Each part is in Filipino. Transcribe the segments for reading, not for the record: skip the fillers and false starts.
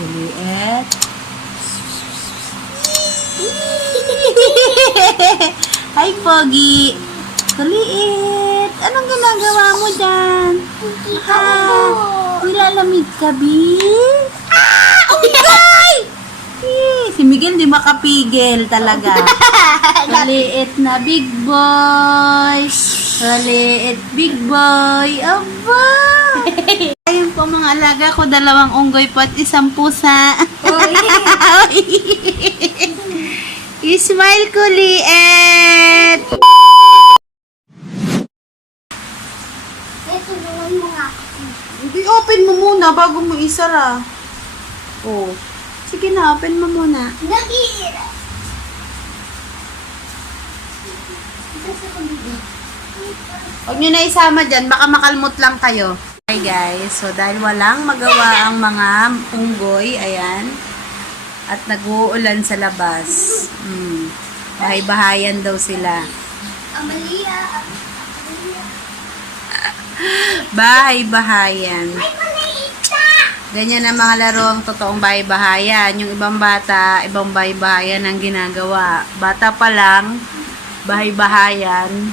Juliet. Hi, Pogi. Kuliit. Anong ginagawa mo dyan? Ha? Nilalamig ka, Bi? Unggoy! Si Miguel di makapigil talaga. Maliit na big boy. Maliit big boy. Aba! Ayun po mga alaga ko, 2 unggoy po at 1 pusa. Smile, Kuliit! Tulungan mo nga. Hindi, open mo muna bago mo isara. Oh. Sige na, open mo muna. Nag-iira. Huwag nyo na isama dyan, baka makalmot lang kayo. Hi guys, so dahil walang magawa ang mga unggoy, ayan, at nag-uulan sa labas. Bahay-bahayan daw sila. Amalia. Bahay-bahayan. Ay, malita! Ganyan ang mga laro ang totoong bahay-bahayan. Yung ibang bata, ibang bahay-bahayan ang ginagawa. Bata pa lang, bahay-bahayan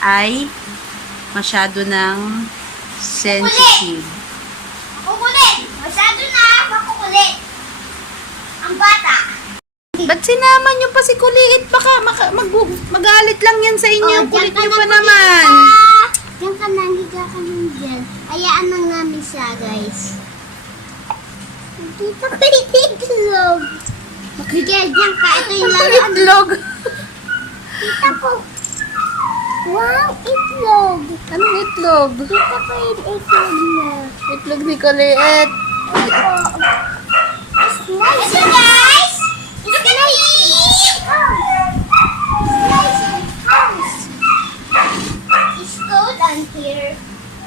ay masyado ng sensitive. Kukulit! Masyado na makukulit. Ang bata. Ba't sinama nyo pa si Kuliit? Baka magalit lang yan sa inyo. Kulit nyo pa naman. Diyan ka na, higa ka ng dyan. Hayaan lang namin siya, guys. Dito pa yung itlog. Higa dyan ka. Ito yung laruan. Itlog. Kita po. Wow, itlog. Anong itlog? Kita po yung itlog na. Itlog ni Kuliit. Ito, guys! It's nice! It's cold on here.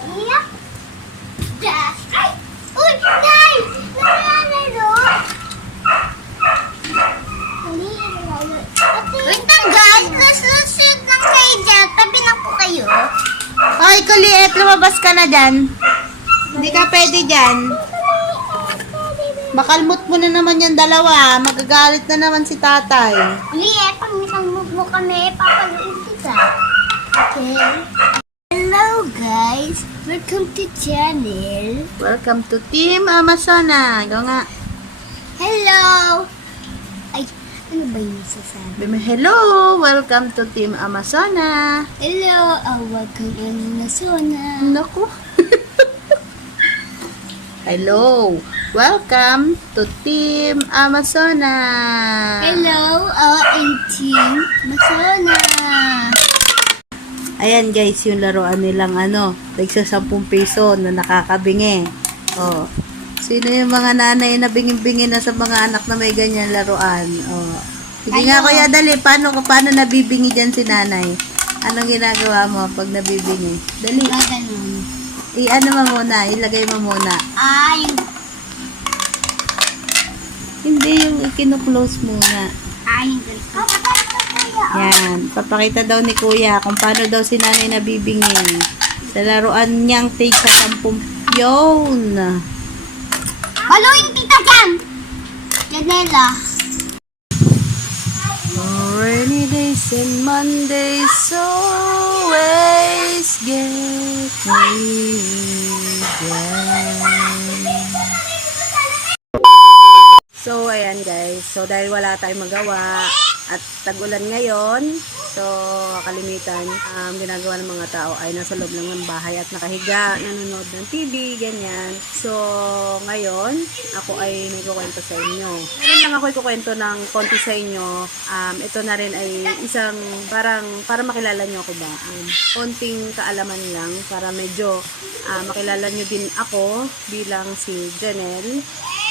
Yep. Dash. Ay! Uy! Nay! Nalalaro! Wait lang, guys. Lusunod lang kayo dyan. Tabi lang po kayo. Hoy, Kuliit, lumabas ka na dyan. Hindi ka pwede dyan. Makalmot mo na naman yung 2. Magagalit na naman si tatay. Liet, pag nikamove mo kami, papaluin kita. Okay. Hello guys, welcome to channel. Welcome to Team Amazona. Go nga. Hello. Ay, ano ba yung sasabi? Sabi mo, hello! Welcome to Team Amazona. Hello, welcome to Amazona. Naku. Hello! Welcome to Team Amazona. Hello, in Team Amazona. Ayan guys, yung laruan nilang tagsa 10 piso na nakakabingi. Oh. Sino yung mga nanay na bingin-bingin na sa mga anak na may ganyan laruan? Oh. Sige nga kuya, dali. Paano nabibingi dyan si nanay? Anong ginagawa mo pag nabibingi? Dali. Ganun. Mo muna. Ilagay mo muna. Ay, Hindi yung ikino-close muna. hindi. Yan. Papakita daw ni kuya kung paano daw si nanay nabibingi. Sa laruan niyang take sa 10 yun. Baluin kita dyan! Janela. Rainy days and Mondays always get me down. So, ayan guys. So, dahil wala tayong magawa at tag-ulan ngayon, so, kalimitan, ginagawa ng mga tao ay nasa loob lang ng bahay at nakahiga, nanonood ng TV, ganyan. So, ngayon, ako ay may kukwento sa inyo. Meron lang ako ikukwento ng konti sa inyo. Ito na rin ay isang, para makilala nyo ako ba? Konting kaalaman lang, para medyo makilala nyo din ako bilang si Janelle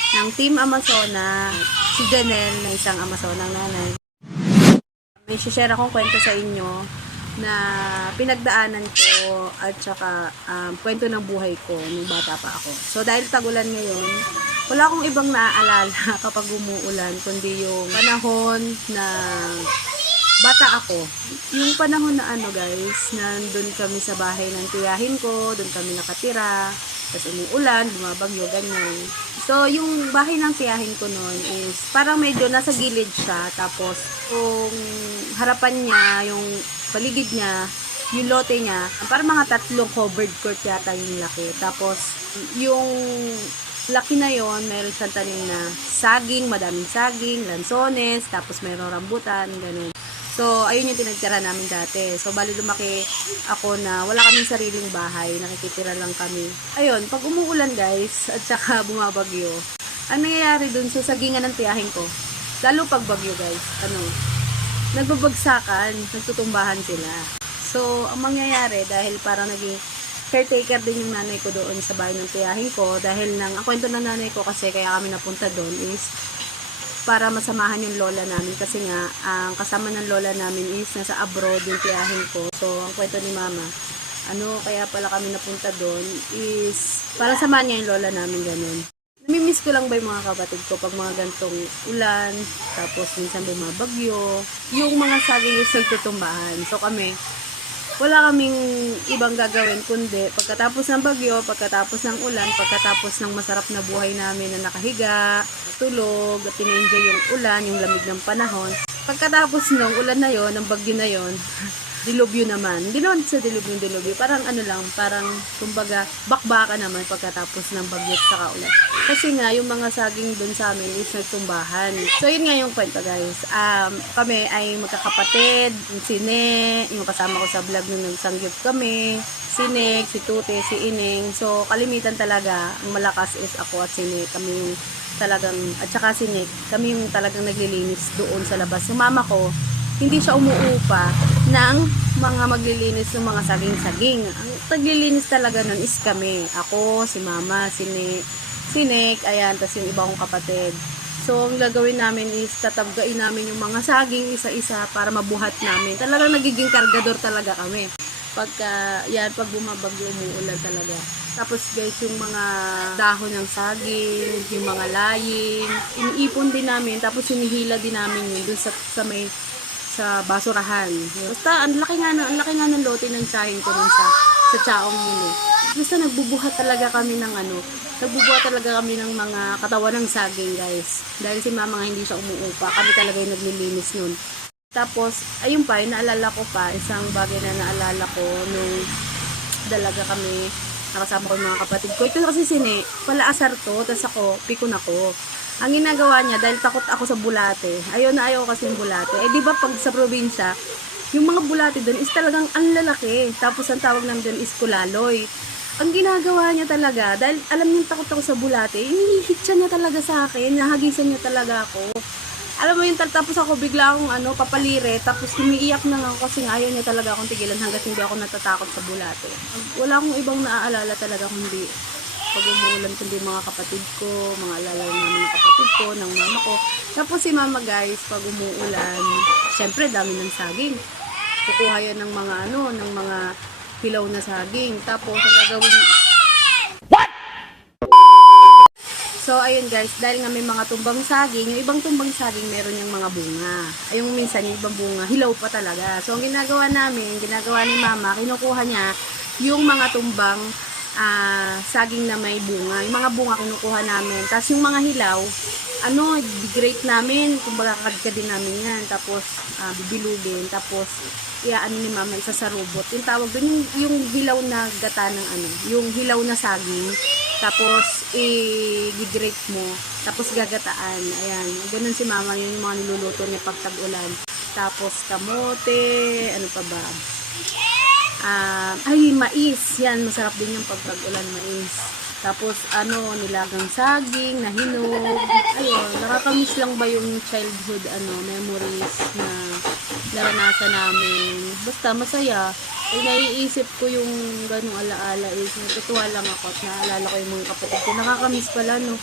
ng Team Amazona, si Janelle na isang Amazonang nanay. May share akong kwento sa inyo na pinagdaanan ko at saka kwento ng buhay ko nung bata pa ako. So dahil tagulan ngayon, wala akong ibang naaalala kapag umuulan kundi yung panahon na bata ako. Yung panahon na guys, nandun kami sa bahay ng tiyahin ko, doon kami nakatira, tapos umuulan, bumabagyo, ganyan. So, yung bahay ng tiyahin ko noon is parang medyo nasa gilid siya. Tapos, yung harapan niya, yung paligid niya, yung lote niya, parang mga 3 covered court yata yung laki. Tapos, yung laki na yon, meron siyang tanim na saging, madaming saging, lansones, tapos meron rambutan, ganun. So, ayun yung tinagtira namin dati. So, bali lumaki ako na wala kaming sariling bahay. Nakikitira lang kami. Ayun, pag umuulan guys, at saka bumabagyo, ang nangyayari dun sa sagingan ng tiyahin ko, lalo pag bagyo guys, nagbabagsakan, nagtutumbahan sila. So, ang mangyayari, dahil parang naging caretaker din yung nanay ko doon sa bahay ng tiyahin ko, dahil ang kwento ng nanay ko kasi kaya kami napunta doon is para masamahan yung lola namin kasi nga ang kasama ng lola namin is nasa abroad yung tiyahin ko. So ang kwento ni mama, kaya pala kami napunta doon is para samahan niya yung lola namin, ganun. Namimiss ko lang ba yung mga kapatid ko pag mga gantong ulan, tapos minsan bumabagyo, yung mga saging is nagtutumbahan. So kami, wala kaming ibang gagawin kundi pagkatapos ng bagyo, pagkatapos ng ulan, pagkatapos ng masarap na buhay namin na nakahiga, tulog, at ina-enjoy yung ulan, yung lamig ng panahon. Pagkatapos ng ulan na yon, ng bagyo na yon, dilubyo naman. Hindi naman sa dilubyo. Parang parang kumbaga bakbaka naman pagkatapos ng bagyo at saka ulan. Kasi nga, yung mga saging dun sa amin is nagtumbahan. So, yun nga yung kwento guys. Kami ay magkakapatid, si Ne, yung kasama ko sa vlog nung nagsangyup kami, si Nick, si Tute, si Ining. So, kalimitan talaga, ang malakas is ako at si Ne. Kami yung talagang, at saka si Nick, kami yung talagang naglilinis doon sa labas. Yung mama ko, hindi siya umuupa ng mga maglilinis ng mga saging-saging. Ang naglilinis talaga nun is kami. Ako, si mama, si Nick, ayan, tas yung iba kong kapatid. So, ang gagawin namin is tatabgain namin yung mga saging isa-isa para mabuhat namin. Talagang nagiging kargador talaga kami. Pag bumabagyo, umuulan talaga. Tapos guys, yung mga dahon ng saging, yung mga laying, iniipon din namin, tapos hinihila din namin yun dun sa basurahan. Basta, ang laki nga ng lote ng tsahin ko dun sa tsaong yun eh. Basta nagbubuhat talaga kami ng mga katawan ng saging guys. Dahil si mama nga hindi siya umuupa, kami talaga yung naglilinis nun. Tapos, ayun pa, naalala ko pa, isang bagay na naalala ko nung dalaga kami, nakasama ko yung mga kapatid ko. Ito kasi pala-asar to, tas ako, pikon ako. Ang ginagawa niya, dahil takot ako sa bulate, ayaw kasi yung bulate. Di ba pag sa probinsya, yung mga bulate doon is talagang ang lalaki. Tapos ang tawag namin doon is kulaloy. Ang ginagawa niya talaga, dahil alam niya takot ako sa bulate, inihihit niya talaga sa akin, nahagisan niya talaga ako. Alam mo yung tapos ako bigla akong papalire, tapos umiiyak na lang ako kasi ayaw niya talaga akong tigilan hanggat hindi ako natatakot sa bulate. Wala akong ibang naaalala talaga kundi pag umuulan kundi mga kapatid ko, mga alala namin ng kapatid ko, ng mama ko. Tapos si mama guys, pag umuulan, syempre dami ng saging. Kukuha yan ng mga hilaw na saging. Tapos ang gagawin, so, ayun guys, dahil nga may mga tumbang saging, yung ibang tumbang saging meron yung mga bunga. Ay, yung minsan yung ibang bunga, hilaw pa talaga. So, ang ginagawa ni mama, kinukuha niya yung mga tumbang saging na may bunga. Yung mga bunga kinukuha namin. Tapos yung mga hilaw, i-grate namin, kumbaga kadkadin namin yan. Tapos, bibilugin. Tapos, ni mama isa sa robot. Yung tawag doon, yung hilaw na gata ng yung hilaw na saging. Tapos, i-grate mo. Tapos, gagataan. Ayan. Ganun si mama, yun yung mga niluluto niya pag tag-ulan. Tapos, kamote, ano pa ba? Mais. Yan, masarap din yung pag tag-ulan, mais. Tapos, nilagang saging, na hinog. Ayun, nakakamiss lang ba yung childhood, memories na naranasan namin. Basta, masaya. Naiisip ko yung ganung alaala is natutuwa lang ako at naalala ko yung mga kapatid ko. Nakakamiss pala, no?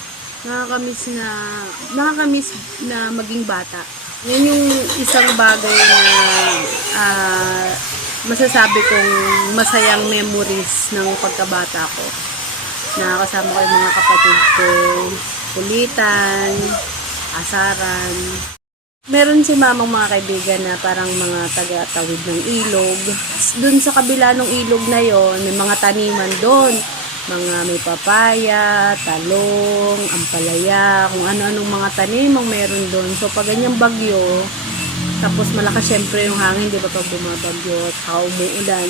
Nakakamiss na maging bata. Yan yung isang bagay na masasabi kong masayang memories ng pagkabata ko. Nakakasama ko yung mga kapatid ko, kulitan, asaran. Meron si mamang mga kaibigan na parang mga taga-tawid ng ilog. Doon sa kabila ng ilog na yon, may mga taniman doon. mga may papaya, talong, ampalaya, kung ano-anong mga tanim ang meron doon. So, pag ganyang bagyo, tapos malakas syempre yung hangin, di ba, pag bumabagyo at umuulan,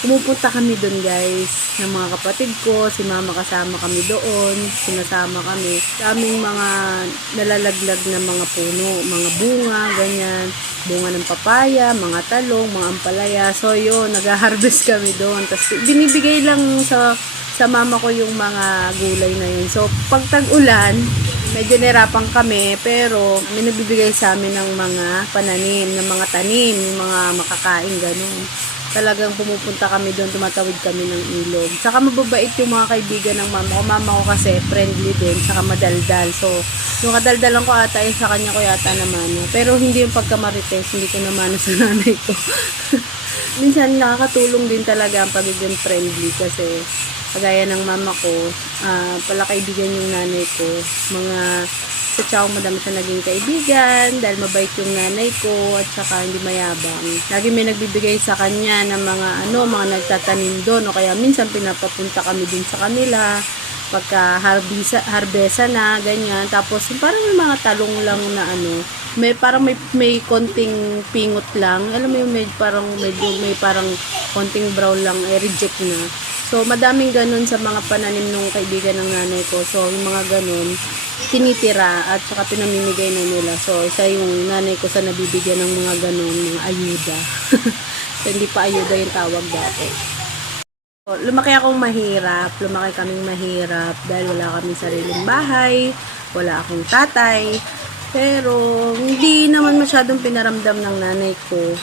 pumupunta kami doon, guys, ng mga kapatid ko, si mama kasama kami doon, sinasama kami. Daming mga nalalaglag na mga puno, mga bunga, ganyan, bunga ng papaya, mga talong, mga ampalaya. So, yun, nag-harvest kami doon. Tapos, binibigay lang sa mama ko yung mga gulay na yun. So, pag tag-ulan, medyo nahirapan kami, pero may nagbibigay sa amin ng mga pananim, ng mga tanim, yung mga makakain, ganun. Talagang pumupunta kami doon, tumatawid kami ng ilog. Saka mababait yung mga kaibigan ng mama ko. Mama ko kasi friendly din, saka madaldal. So, yung kadaldalan ko ata, sa kanya ko yata naman. Pero hindi yung pagkamarites, hindi ko naman sa nanay ko. Minsan nakakatulong din talaga ang pagiging friendly kasi kagaya ng mama ko, pala kaibigan yung nanay ko. Sa tiyao madami siya naging kaibigan dahil mabait yung nanay ko at saka hindi mayabang. Lagi may nagbibigay sa kanya ng mga nagtatanim doon o kaya minsan pinapapunta kami din sa kanila pagka harbesa na, ganyan. Tapos parang may mga talong lang na may konting pingot lang. Alam mo yung may parang konting brown lang, reject na. So, madaming ganun sa mga pananim ng kaibigan ng nanay ko. So, yung mga ganun, tinitira at saka pinamimigay na nila. So, isa yung nanay ko sa nabibigyan ng mga ganun, mga ayuda. So, hindi pa ayuda yung tawag dati. So, lumaki kaming mahirap dahil wala kaming sariling bahay, wala akong tatay. Pero, hindi naman masyadong pinaramdam ng nanay ko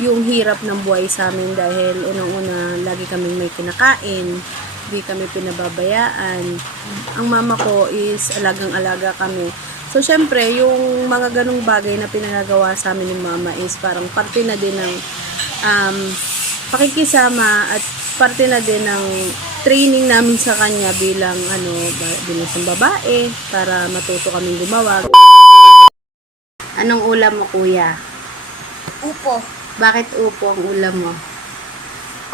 yung hirap ng buhay sa amin dahil unang-una lagi kaming may kinakain, hindi kami pinababayaan. Ang mama ko is alagang-alaga kami. So, syempre, yung mga ganong bagay na pinagagawa sa amin ng mama is parang parte na din ng pakikisama at parte na din ng training namin sa kanya bilang isang babae para matuto kaming gumawa. Anong ulam mo, kuya? Upo. Bakit upo ang ulam mo?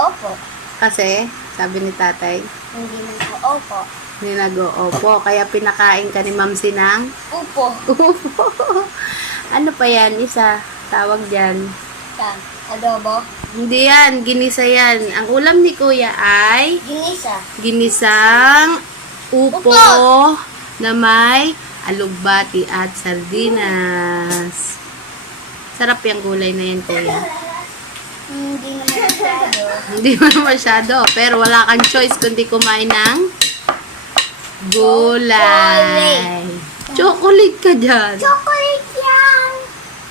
Opo. Kasi, sabi ni tatay, Hindi na po opo. hindi nag-oopo. Kaya pinakain ka ni Ma'am Sinang. Upo. Ano pa yan? Isa. Tawag dyan. Sa adobo. Hindi yan. Ginisa yan. Ang ulam ni kuya ay Ginisa. ginisang upo na may alugbati at sardinas. Sarap yung gulay na yan, kuya. Hindi naman masyado. Hindi mo masyado. Pero wala kang choice kundi kumain ng gulay. Chocolate ka dyan. Chocolate.